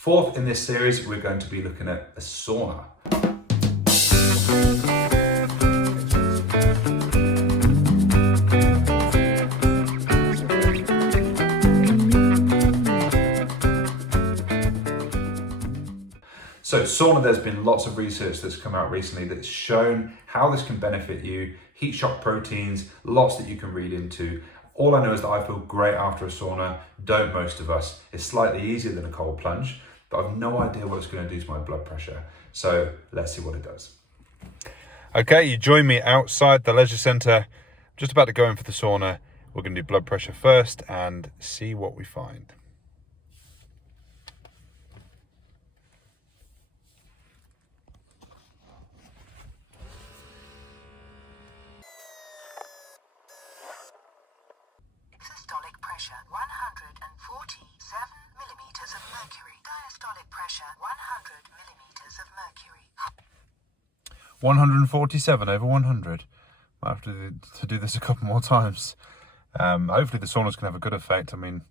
Fourth in this series, we're going to be looking at a sauna. So sauna, there's been lots of research that's come out recently that's shown how this can benefit you, heat shock proteins, lots that you can read into. All I know is that I feel great after a sauna, don't most of us. It's slightly easier than a cold plunge, but I've no idea what it's going to do to my blood pressure. So let's see what it does. Okay, you join me outside the leisure centre. Just about to go in for the sauna. We're going to do blood pressure first and see what we find. Systolic pressure 147 millimeters of mercury. Diastolic pressure 100 millimeters of mercury. 147 over 100. Might have to do this a couple more times. Hopefully the sauna's going to have a good effect. I mean,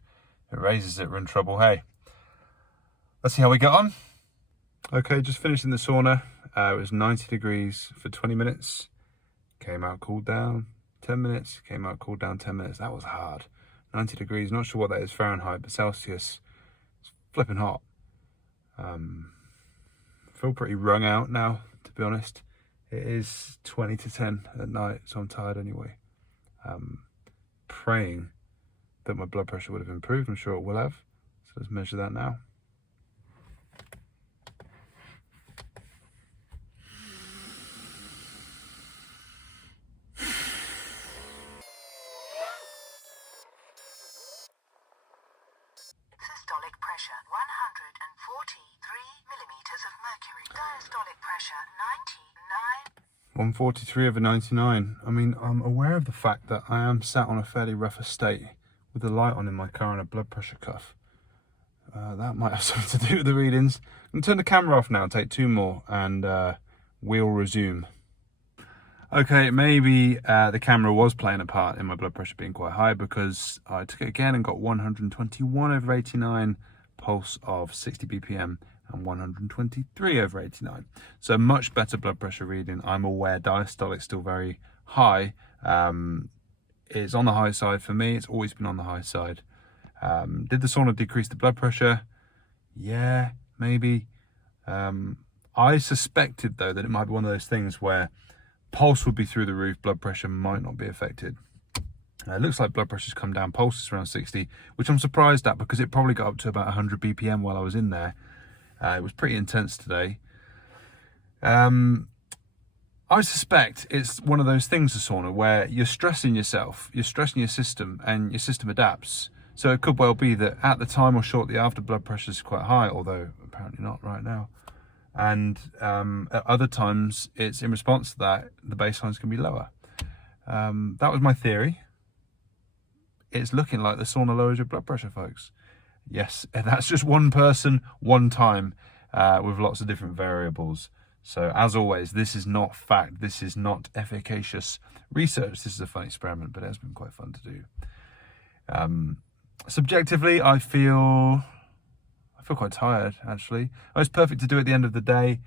if it raises it, we're in trouble. Hey, let's see how we get on. Okay, just finished in the sauna. It was 90 degrees for 20 minutes. Came out, cooled down. 10 minutes, came out, cooled down 10 minutes. That was hard. 90 degrees, not sure what that is Fahrenheit, but Celsius. It's flipping hot. Feel pretty wrung out now, to be honest. It is 20 to 10 at night, so I'm tired anyway. Praying that my blood pressure would have improved. I'm sure it will have. So let's measure that now. Systolic pressure 143 millimeters of mercury. Diastolic pressure 99. 143 over 99. I mean, I'm aware of the fact that I am sat on a fairly rough estate with the light on in my car and a blood pressure cuff. That might have something to do with the readings. I'm going to turn the camera off now, take two more, and we'll resume. Okay, maybe the camera was playing a part in my blood pressure being quite high, because I took it again and got 121 over 89, pulse of 60 BPM, and 123 over 89. So much better blood pressure reading. I'm aware diastolic's still very high. It's on the high side for me. It's always been on the high side. Did the sauna decrease the blood pressure? Yeah, maybe. I suspected, though, that it might be one of those things where pulse would be through the roof, blood pressure might not be affected. It looks like blood pressure's come down, pulse is around 60, which I'm surprised at because it probably got up to about 100 BPM while I was in there. It was pretty intense today. I suspect it's one of those things, the sauna, where you're stressing yourself, you're stressing your system, and your system adapts. So it could well be that at the time or shortly after, blood pressure is quite high, although apparently not right now. And at other times, it's in response to that, the baselines can be lower. That was my theory. It's looking like the sauna lowers your blood pressure, folks. Yes, that's just one person, one time, with lots of different variables. So as always, this is not fact. This is not efficacious research. This is a fun experiment, but it has been quite fun to do. Subjectively, I feel quite tired, actually. It's perfect to do at the end of the day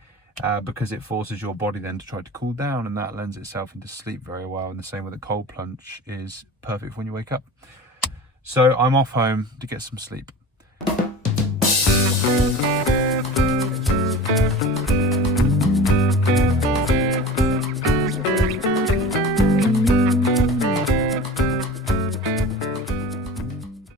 because it forces your body then to try to cool down, and that lends itself into sleep very well, in the same way that cold plunge is perfect when you wake up. So I'm off home to get some sleep.